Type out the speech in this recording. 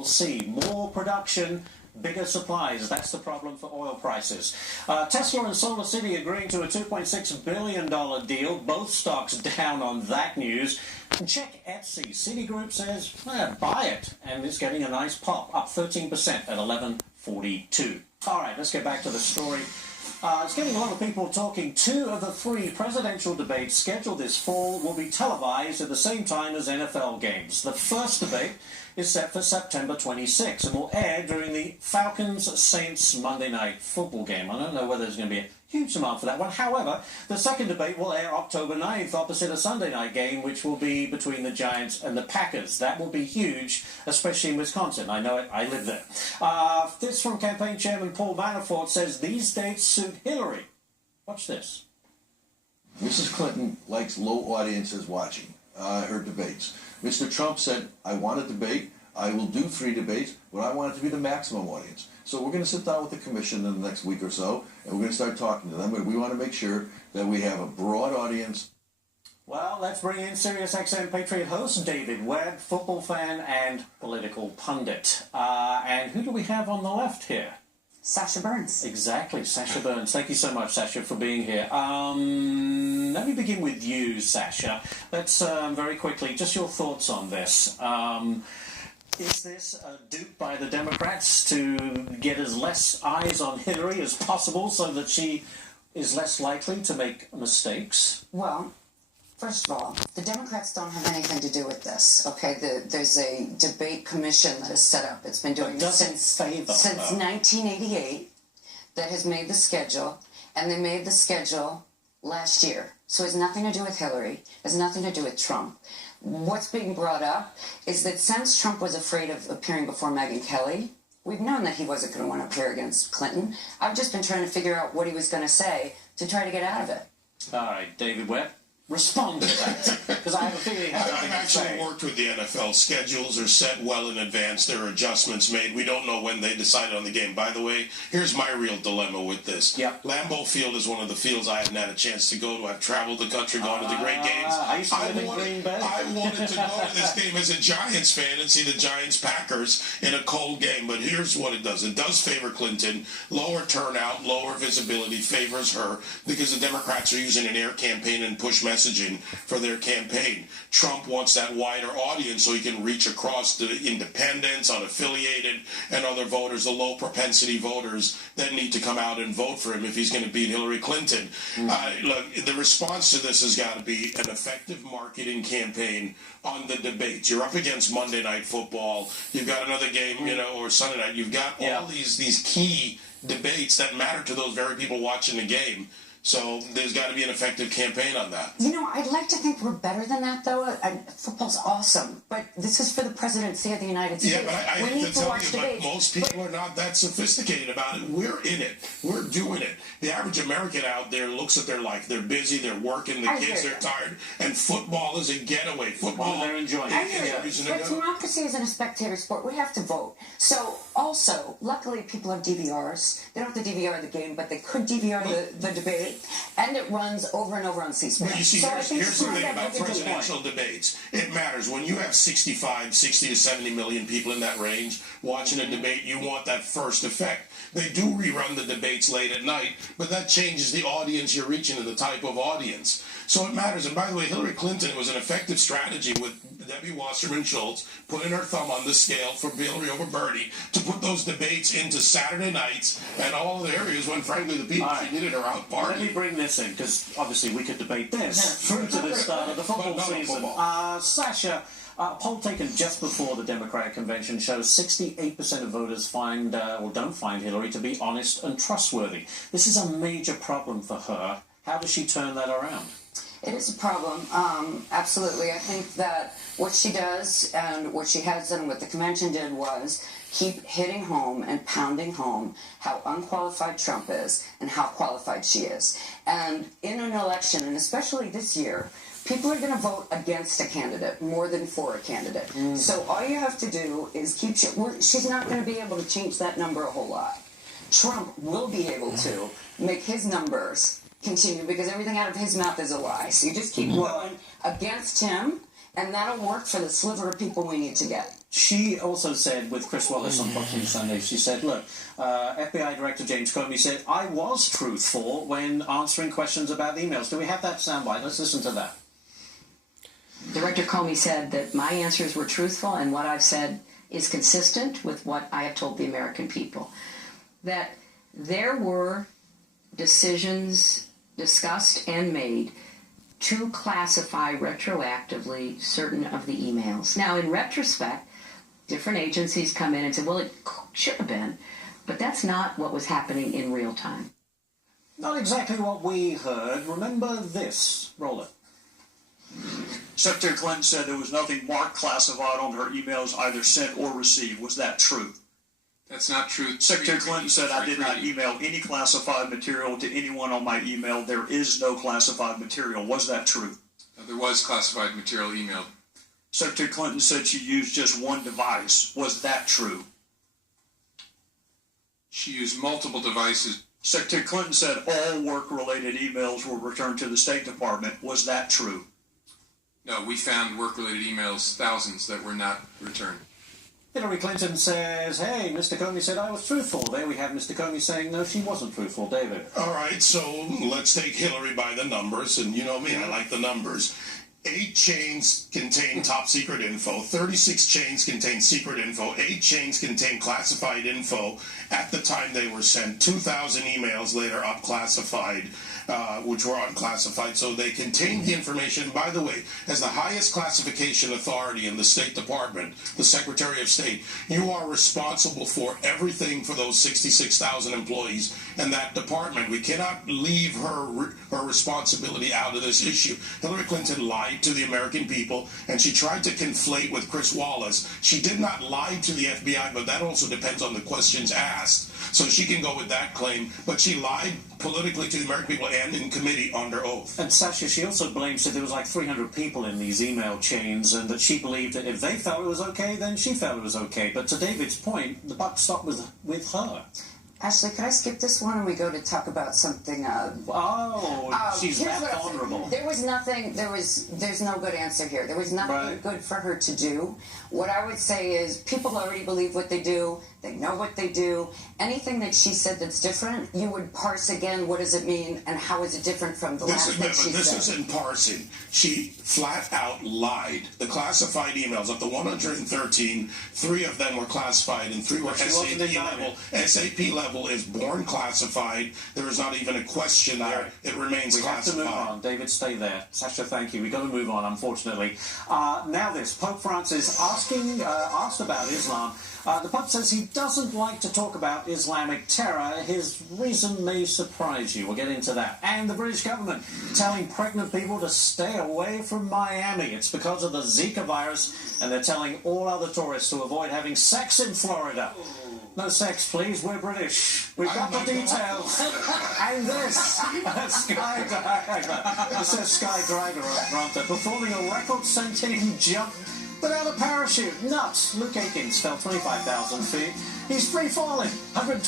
We'll see. More production, bigger supplies. That's the problem for oil prices. Tesla and Solar City agreeing to a $2.6 billion deal. Both stocks down on that news. And check Etsy. Citigroup says, buy it. And it's getting a nice pop, up 13% at 11.42. All right, let's get back to the story. It's getting a lot of people talking. 2 of the 3 presidential debates scheduled this fall will be televised at the same time as NFL games. The first debate is set for September 26 and will air during the Falcons-Saints Monday Night Football game. I don't know whether there's going to be a huge demand for that one. However, the second debate will air October 9th opposite a Sunday night game, which will be between the Giants and the Packers. That will be huge, especially in Wisconsin. I know it. I live there. This from campaign chairman Paul Manafort says these dates suit Hillary. Watch this. Mrs. Clinton likes low audiences watching her debates. Mr. Trump said, I want a debate. I will do 3 debates, but I want it to be the maximum audience. So we're going to sit down with the commission in the next week or so, and we're going to start talking to them. But we want to make sure that we have a broad audience. Well, let's bring in SiriusXM Patriot host David Webb, football fan and political pundit. And who do we have on the left here? Sasha Burns. Exactly, Sasha Burns. Thank you so much, Sasha, for being here. Let me begin with you, Sasha. Let's very quickly, just your thoughts on this. Is this a dupe by the Democrats to get as less eyes on Hillary as possible so that she is less likely to make mistakes? Well, first of all, the Democrats don't have anything to do with this, okay? There's a debate commission that is set up. It's been doing this since 1988 that has made the schedule, and they made the schedule last year. So it has nothing to do with Hillary. It has nothing to do with Trump. What's being brought up is that since Trump was afraid of appearing before Megyn Kelly, we've known that he wasn't going to want to appear against Clinton. I've just been trying to figure out what he was going to say to try to get out of it. All right, David Webb. Respond to that, because I have a feeling he has nothing I've to say. actually worked with the NFL. Schedules are set well in advance. There are adjustments made. We don't know when they decided on the game. By the way, here's my real dilemma with this. Yep. Lambeau Field is one of the fields I hadn't had a chance to go to. I've traveled the country, gone to the great games. I used to live in Green Bay. I wanted to go to this game as a Giants fan and see the Giants-Packers in a cold game. But here's what it does. It does favor Clinton. Lower turnout, lower visibility favors her because the Democrats are using an air campaign and push messaging for their campaign. Trump wants that wider audience so he can reach across the independents, unaffiliated, and other voters, the low propensity voters that need to come out and vote for him if he's going to beat Hillary Clinton. Look, the response to this has got to be an effective marketing campaign on the debates. You're up against Monday Night Football. You've got another game, or Sunday night. You've got all these key debates that matter to those very people watching the game. So there's got to be an effective campaign on that. I'd like to think we're better than that, though. Football's awesome, but this is for the presidency of the United States. Yeah, but I have to tell you, most people are not that sophisticated about it. We're in it. We're doing it. The average American out there looks at their life. They're busy. They're working. The kids are tired. And football is a getaway. Football, they're enjoying it. But democracy isn't a spectator sport. We have to vote. So, also, luckily, people have DVRs. They don't have to DVR the game, but they could DVR the debate. And it runs over and over on C-SPAN. Well, you see, here's the thing about presidential debates. It matters. When you have 60 to 70 million people in that range watching a debate, you want that first effect. They do rerun the debates late at night, but that changes the audience you're reaching and the type of audience. So it matters. And by the way, Hillary Clinton was an effective strategy with Debbie Wasserman Schultz putting her thumb on the scale for Hillary over Bernie to put those debates into Saturday nights and all the areas when, frankly, the people she needed are out partying. Let me bring this in, because obviously we could debate this through to the start of the football season. Sasha, a poll taken just before the Democratic convention shows 68% of voters find or don't find Hillary to be honest and trustworthy. This is a major problem for her. How does she turn that around? It is a problem, absolutely. I think that what she does and what she has done, what the convention did, was keep hitting home and pounding home how unqualified Trump is and how qualified she is. And in an election, and especially this year, people are going to vote against a candidate more than for a candidate. So all you have to do is keep... She's not going to be able to change that number a whole lot. Trump will be able to make his numbers continue because everything out of his mouth is a lie. So you just keep going against him And that'll work for the sliver of people we need to get. She also said, with Chris Wallace on Fox News Sunday, she said, look, FBI Director James Comey said, I was truthful when answering questions about emails. Do we have that soundbite? Let's listen to that. Director Comey said that my answers were truthful and what I've said is consistent with what I have told the American people. That there were decisions discussed and made to classify retroactively certain of the emails. Now, in retrospect, different agencies come in and say, well, it should have been, but that's not what was happening in real time. Not exactly what we heard. Remember this. Roll it. Secretary Clinton said there was nothing marked classified on her emails either sent or received. Was that true? That's not true. Secretary Clinton said I did not email any classified material to anyone on my email. There is no classified material. Was that true? There was classified material emailed. Secretary Clinton said she used just one device. Was that true? She used multiple devices. Secretary Clinton said all work-related emails were returned to the State Department. Was that true? No, we found work-related emails, thousands, that were not returned. Hillary Clinton says, hey, Mr. Comey said I was truthful. There we have Mr. Comey saying, no, she wasn't truthful. David. All right, so let's take Hillary by the numbers, and you know me, I like the numbers. 8 chains contain top secret info, 36 chains contain secret info, 8 chains contain classified info at the time they were sent, 2,000 emails later unclassified, which were unclassified, so they contained the information. By the way, as the highest classification authority in the State Department, the Secretary of State, you are responsible for everything for those 66,000 employees in that department. We cannot leave her responsibility out of this issue. Hillary Clinton lied to the American people, and she tried to conflate with Chris Wallace. She did not lie to the FBI, but that also depends on the questions asked. So she can go with that claim, but she lied politically to the American people and in committee under oath. And Sasha, she also blames that there was like 300 people in these email chains, and that she believed that if they felt it was okay, then she felt it was okay. But to David's point, the buck stopped with her. Ashley, could I skip this one and we go to talk about something? She's that vulnerable. There was nothing. There's no good answer here. There was nothing good for her to do. What I would say is people already believe what they do. They know what they do. Anything that she said that's different, you would parse again. What does it mean, and how is it different from the last thing she said? This isn't parsing. She flat out lied. The classified emails, of the 113, 3 of them were classified, and 3 were SAP level. SAP level is born classified. There is not even a question there. It remains classified. We have to move on. David, stay there. Sasha, thank you. We've got to move on, unfortunately. Now this. Pope Francis asked about Islam. The Pope says he doesn't like to talk about Islamic terror. His reason may surprise you. We'll get into that. And the British government telling pregnant people to stay away from Miami. It's because of the Zika virus, and they're telling all other tourists to avoid having sex in Florida. No sex, please. We're British. We've got the details. And this, Skydiver. It says Skydiver up front. They're performing a record-setting jump without a parachute. Nuts. Luke Akins fell 25,000 feet. He's free falling. 120.